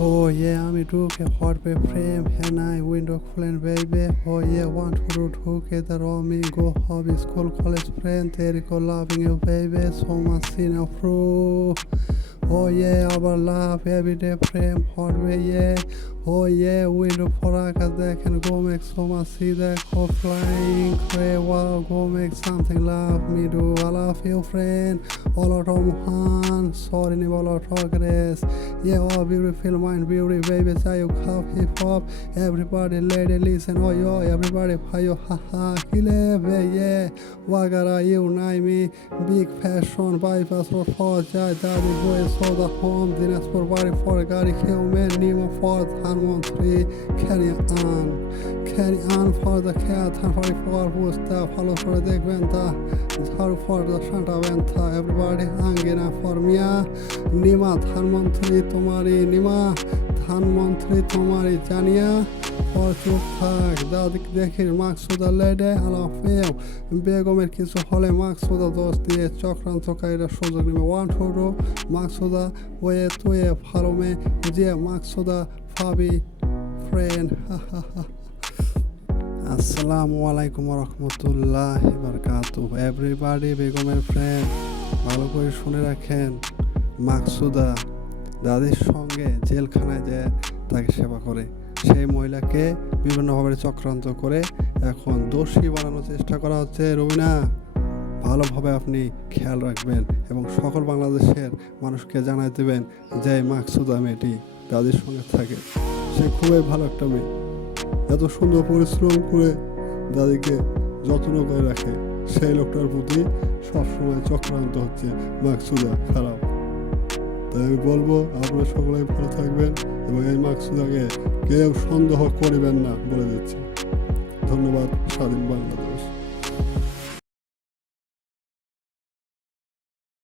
Oh yeah, আমি ঢুকে পড়বে প্রেম হ্যাঁ নাই উইন্ডো খুলেন বেইবে Oh yeah, want to root together on me go hobby school college friend तेरे को loving you baby so much in a proof Oh yeah, আবার লাভ everyday প্রেম পড়বে yeah Oh yeah, উইন্ডো পড়া আকাশ দেখেন go make so much see দেখো flying cray wow go make something love me do I love you friend all out of Mohan sorry ni all out of grace yeah all beautiful mind beauty baby say you have hip hop everybody lady listen oh yo everybody phayo haha kilebe yeah wagara you know me big fashion bypass road for jai daddy boy so the home Dinaspoor body for gari human name for Dhanmontri carry on for the cat and for who's the follow for the gwenta ঝাড়ু for the shanta venta everybody angina for mia nima Dhanmontri তোমারি নিমা ধানমন্ত্রী তোমারি জানিয়া চুপ থাক দাদিক দেখির মাকসুদা লেডে আলাফেও বেগমের কিছু হলে মাকসুদা দোষ দিয়ে চক্রান্তকারীরা সুযোগ নেবে ওয়ান টু মাকসুদা ওয়ে তুয়ে ভালো মে যে মাকসুদা ফাবি ফ্রেন্ড আসসালামু আলাইকুম রহমতুল্লাহ বারাকাতু এভরিবডি বেগমের ফ্রেন্ড ভালো করে শুনে রাখেন মাকসুদা দাদির সঙ্গে জেলখানায় যে তাকে সেবা করে সেই মহিলাকে বিভিন্নভাবে চক্রান্ত করে এখন দোষী বানানোর চেষ্টা করা হচ্ছে রবিনা ভালোভাবে আপনি খেয়াল রাখবেন এবং সকল বাংলাদেশের মানুষকে জানাই দেবেন যে মাকসুদা মেয়েটি দাদির সঙ্গে থাকে সে খুবই ভালো একটা মেয়ে এত সুন্দর পরিশ্রম করে দাদিকে যত্ন করে রাখে সেই লোকটার প্রতি সবসময় চক্রান্ত হচ্ছে মাকসুদা খারাপ তাই আমি বলবো আপনারা সকলেই ভালো থাকবেন এবং এই মাকসুদাকে কেউ সন্দেহ করিবেন না বলে দিচ্ছি ধন্যবাদ স্বাধীন বাংলাদেশ।